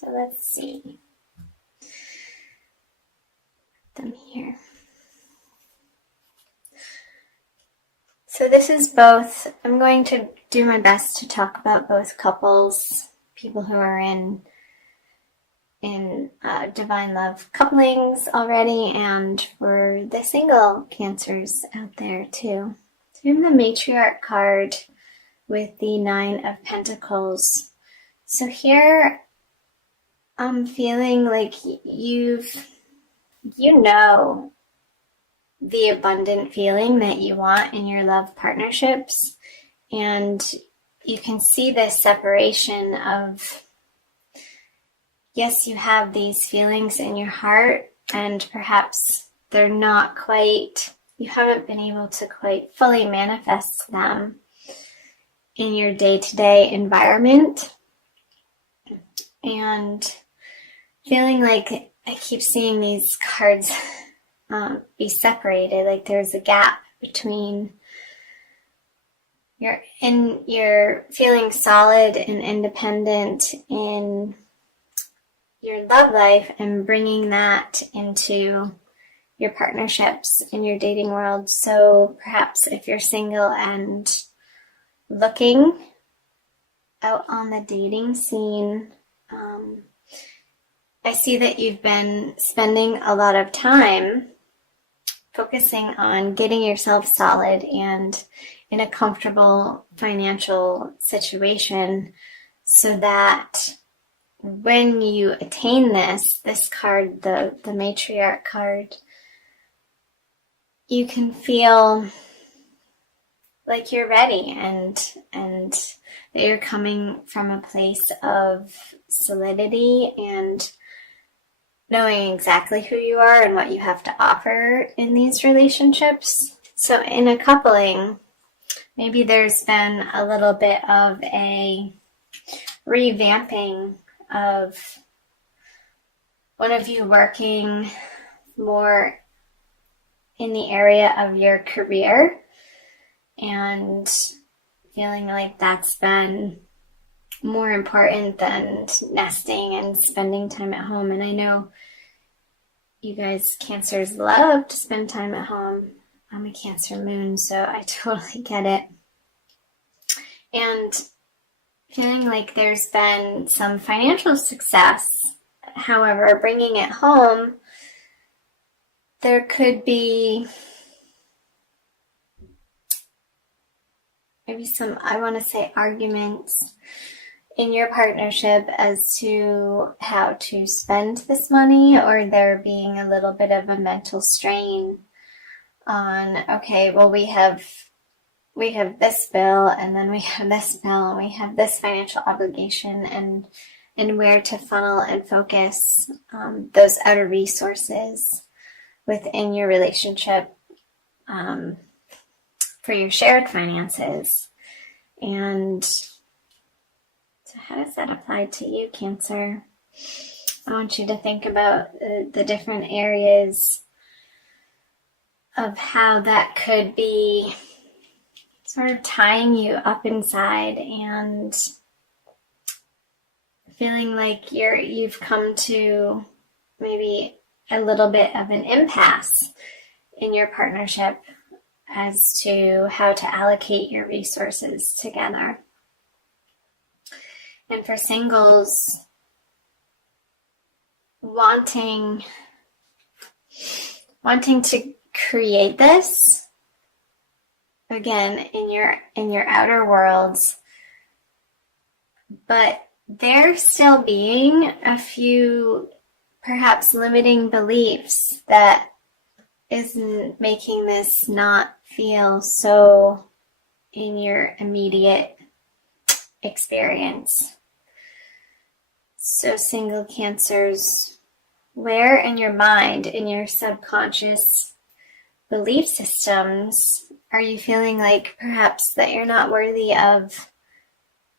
So let's see them here. So this is both, I'm going to do my best to talk about both couples, people who are in divine love couplings already, and for the single Cancers out there too. So we have the Matriarch card with the Nine of Pentacles. So here I'm feeling like you know the abundant feeling that you want in your love partnerships, and you can see this separation of, yes, you have these feelings in your heart, and perhaps they're not quite, you haven't been able to quite fully manifest them in your day-to-day environment. And feeling like I keep seeing these cards be separated, like there's a gap between you're feeling solid and independent in your love life and bringing that into your partnerships in your dating world. So perhaps if you're single and looking out on the dating scene, I see that you've been spending a lot of time focusing on getting yourself solid and in a comfortable financial situation, so that when you attain this card, the Matriarch card, you can feel like you're ready and that you're coming from a place of solidity and knowing exactly who you are and what you have to offer in these relationships. So in a coupling, maybe there's been a little bit of a revamping of one of you working more in the area of your career and feeling like that's been more important than nesting and spending time at home. And I know you guys Cancers love to spend time at home. I'm a Cancer moon, so I totally get it. And feeling like there's been some financial success. However, bringing it home, there could be maybe some, I want to say, arguments in your partnership as to how to spend this money, or there being a little bit of a mental strain on, okay, well, we have this bill, and then we have this bill, and we have this financial obligation, and where to funnel and focus those outer resources within your relationship for your shared finances. And so how does that apply to you, Cancer? I want you to think about the different areas of how that could be sort of tying you up inside and feeling like you've come to maybe a little bit of an impasse in your partnership as to how to allocate your resources together. And for singles, wanting to create this again in your outer worlds, but there still being a few perhaps limiting beliefs that isn't making this not feel so in your immediate experience. So single Cancers, where in your mind, in your subconscious belief systems, are you feeling like perhaps that you're not worthy of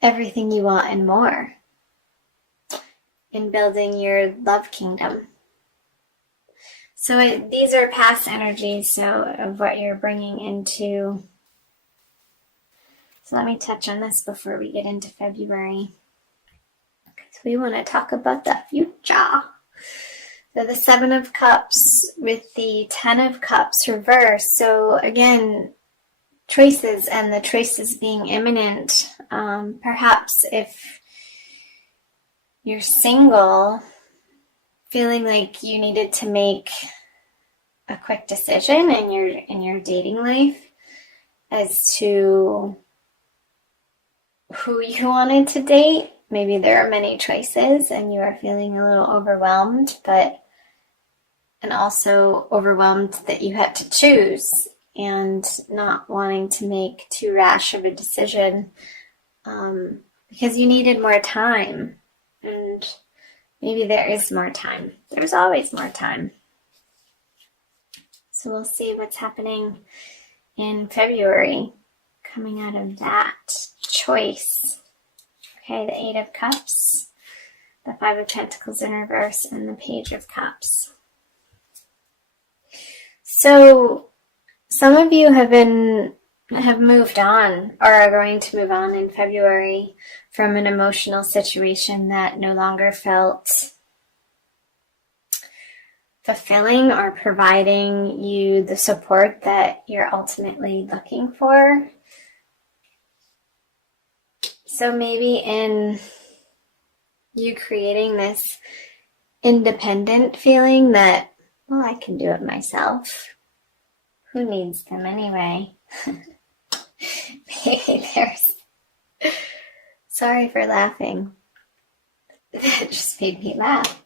everything you want and more in building your love kingdom? So these are past energies, so of what you're bringing into. So let me touch on this before we get into February. So we want to talk about the future. So the Seven of Cups with the Ten of Cups reversed. So again, choices, and the choices being imminent. Perhaps if you're single, feeling like you needed to make a quick decision in your dating life as to who you wanted to date. Maybe there are many choices and you are feeling a little overwhelmed, and also overwhelmed that you had to choose and not wanting to make too rash of a decision because you needed more time. And maybe there is more time. There's always more time. So we'll see what's happening in February coming out of that choice. Okay, the Eight of Cups, the Five of Pentacles in reverse, and the Page of Cups. So some of you have moved on or are going to move on in February from an emotional situation that no longer felt fulfilling or providing you the support that you're ultimately looking for. So maybe in you creating this independent feeling that, well, I can do it myself. Who needs them anyway? Maybe there's... Sorry for laughing. It just made me laugh.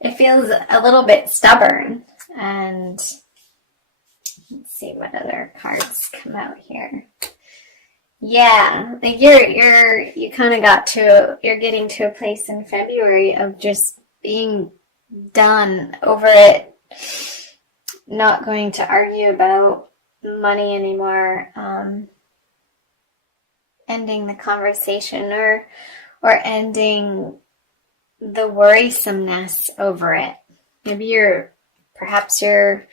It feels a little bit stubborn. And let's see what other cards come out here. Yeah, like you kind of you're getting to a place in February of just being done over it, not going to argue about money anymore, ending the conversation or ending the worrisomeness over it. Maybe perhaps you're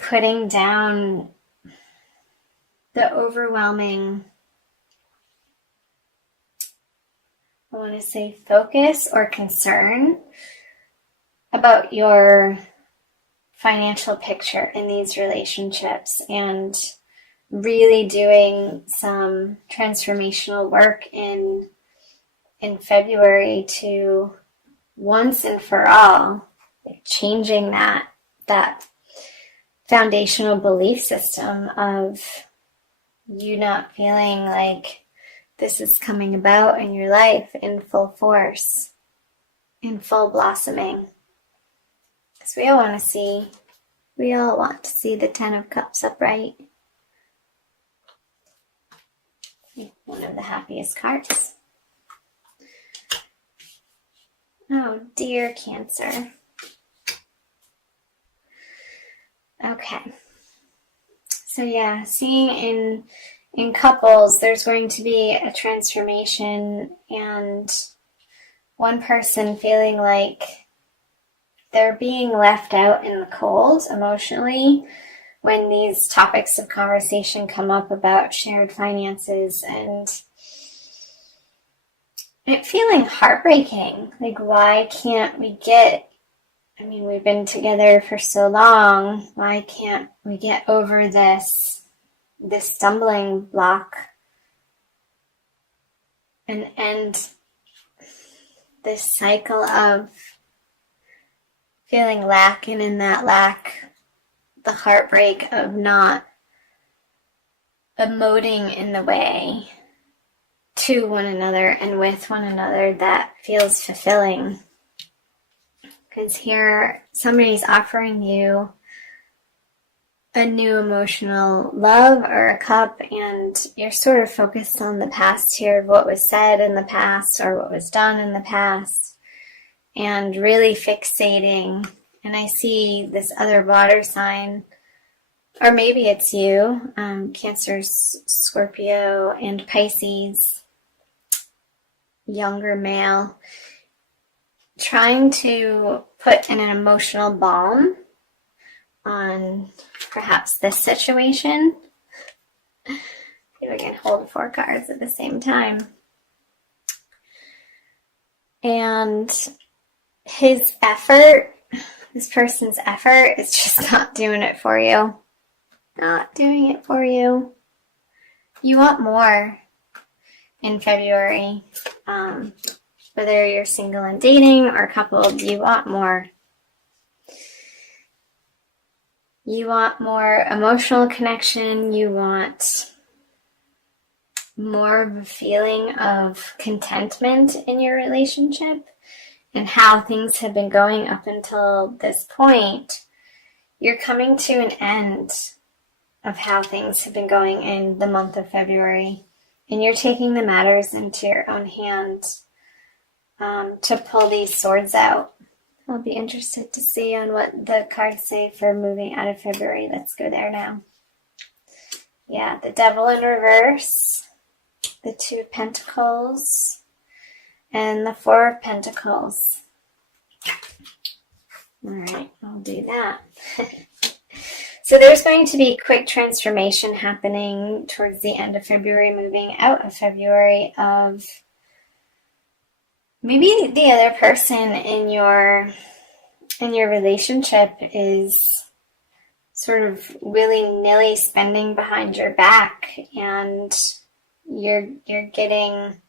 putting down the overwhelming, I want to say, focus or concern about your financial picture in these relationships, and really doing some transformational work in February to once and for all changing that foundational belief system of you not feeling like this is coming about in your life in full force, in full blossoming. Because we all want to see the Ten of Cups upright. One of the happiest cards. Oh dear, Cancer. Okay. So yeah, seeing in couples, there's going to be a transformation, and one person feeling like they're being left out in the cold emotionally when these topics of conversation come up about shared finances, and it feeling heartbreaking. Like, why can't we we've been together for so long. Why can't we get over this stumbling block and end this cycle of feeling lack, and in that lack, the heartbreak of not emoting in the way to one another and with one another that feels fulfilling. Because here, somebody's offering you a new emotional love or a cup, and you're sort of focused on the past here, of what was said in the past or what was done in the past, and really fixating. And I see this other water sign, or maybe it's you, Cancer, Scorpio, and Pisces, younger male, trying to put in an emotional balm on perhaps this situation. See if I can hold 4 cards at the same time. And his effort, this person's effort, is just not doing it for you. Not doing it for you. You want more in February. Whether you're single and dating or coupled, you want more. You want more emotional connection. You want more of a feeling of contentment in your relationship and how things have been going up until this point. You're coming to an end of how things have been going in the month of February, and you're taking the matters into your own hands to pull these swords out. I'll be interested to see on what the cards say for moving out of February. Let's go there now. Yeah, the Devil in reverse, the Two of Pentacles, and the Four of Pentacles. All right, I'll do that. So there's going to be quick transformation happening towards the end of February, moving out of February, of maybe the other person in your relationship is sort of willy-nilly spending behind your back, and you're getting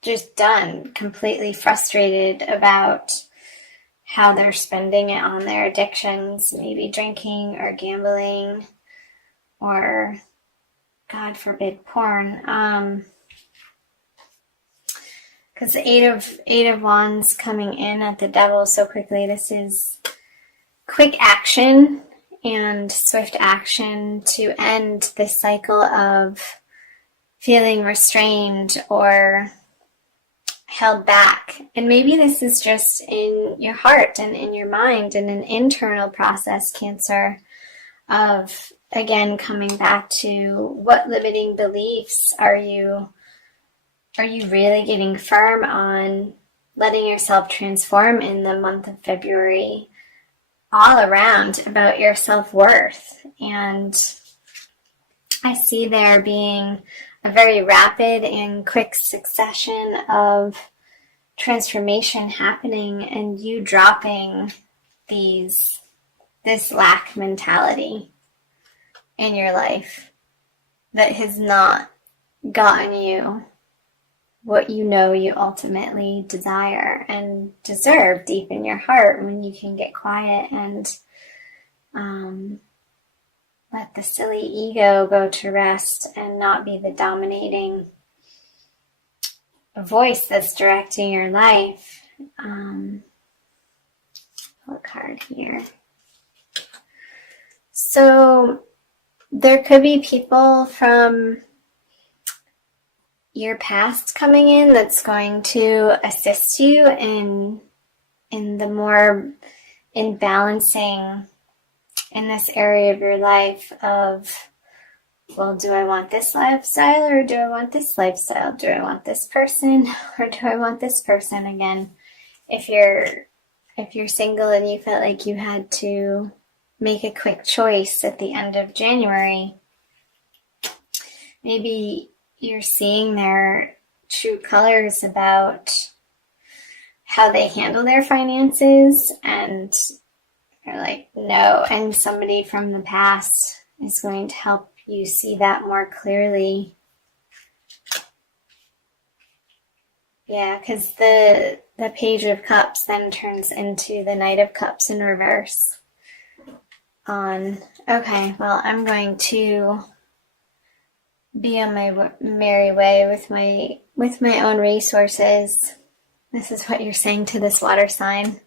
just done, completely frustrated about how they're spending it on their addictions, maybe drinking or gambling or, God forbid, porn. Because the Eight of Wands coming in at the Devil so quickly, this is quick action and swift action to end this cycle of feeling restrained or held back. And maybe this is just in your heart and in your mind, and an internal process, Cancer, of, again, coming back to what limiting beliefs are you really getting firm on letting yourself transform in the month of February all around about your self-worth. And I see there being a very rapid and quick succession of transformation happening, and you dropping this lack mentality in your life that has not gotten you what you know you ultimately desire and deserve deep in your heart, when you can get quiet and let the silly ego go to rest and not be the dominating voice that's directing your life. What card here? So there could be people from your past coming in that's going to assist you in balancing in this area of your life of, well, do I want this lifestyle or do I want this lifestyle? Do I want this person or do I want this person? Again, if you're single and you felt like you had to make a quick choice at the end of January, maybe you're seeing their true colors about how they handle their finances, and you're like, no, and somebody from the past is going to help you see that more clearly. Yeah, because the Page of Cups then turns into the Knight of Cups in reverse. Okay, well, I'm going to be on my merry way with my own resources. This is what you're saying to this water sign,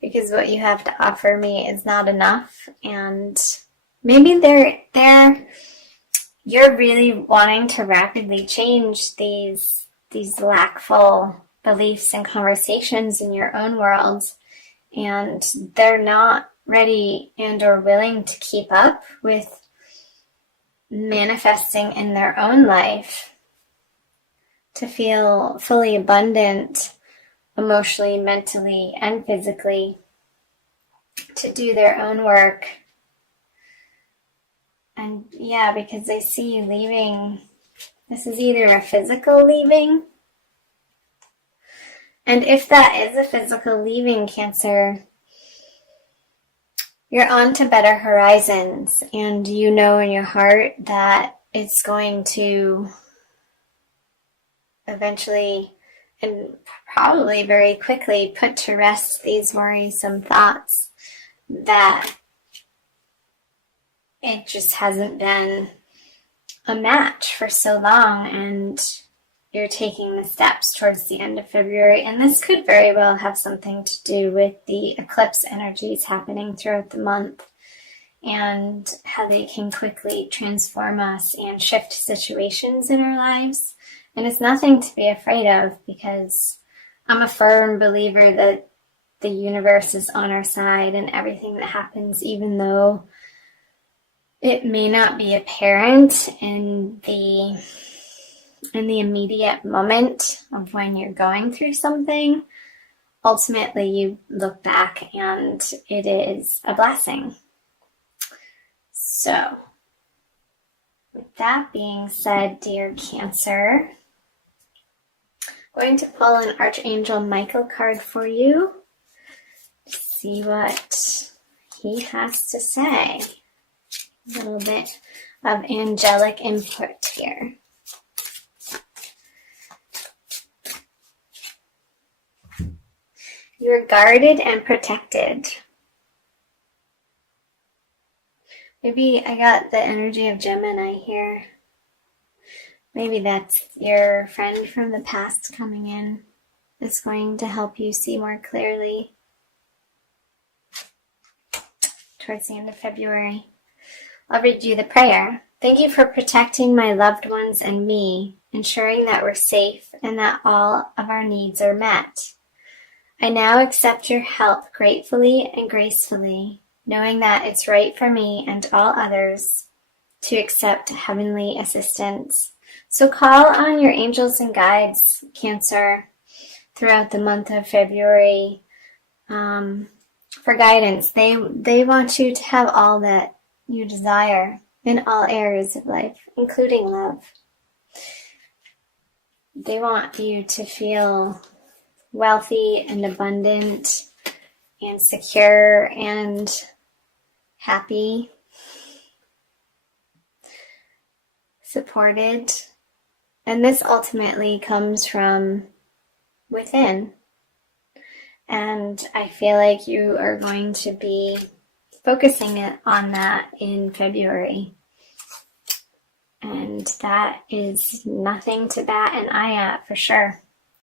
because what you have to offer me is not enough, and maybe you're really wanting to rapidly change these lackful beliefs and conversations in your own world, and they're not ready and or willing to keep up with manifesting in their own life to feel fully abundant emotionally, mentally, and physically, to do their own work. And yeah, because I see you leaving. This is either a physical leaving And if that is a physical leaving, Cancer, you're on to better horizons, and you know in your heart that it's going to eventually and probably very quickly put to rest these worrisome thoughts that it just hasn't been a match for so long, and you're taking the steps towards the end of February. And this could very well have something to do with the eclipse energies happening throughout the month and how they can quickly transform us and shift situations in our lives. And it's nothing to be afraid of, because I'm a firm believer that the universe is on our side, and everything that happens, even though it may not be apparent in the immediate moment of when you're going through something, ultimately you look back and it is a blessing. So, with that being said, dear Cancer, I'm going to pull an Archangel Michael card for you to see what he has to say. A little bit of angelic input here. You're guarded and protected. Maybe I got the energy of Gemini here. Maybe that's your friend from the past coming in. It's going to help you see more clearly towards the end of February. I'll read you the prayer. Thank you for protecting my loved ones and me, ensuring that we're safe and that all of our needs are met. I now accept your help gratefully and gracefully, knowing that it's right for me and all others to accept heavenly assistance. So call on your angels and guides, Cancer, throughout the month of February for guidance. They want you to have all that you desire in all areas of life, including love. They want you to feel wealthy and abundant and secure and happy, supported. And this ultimately comes from within. And I feel like you are going to be focusing on that in February. And that is nothing to bat an eye at, for sure.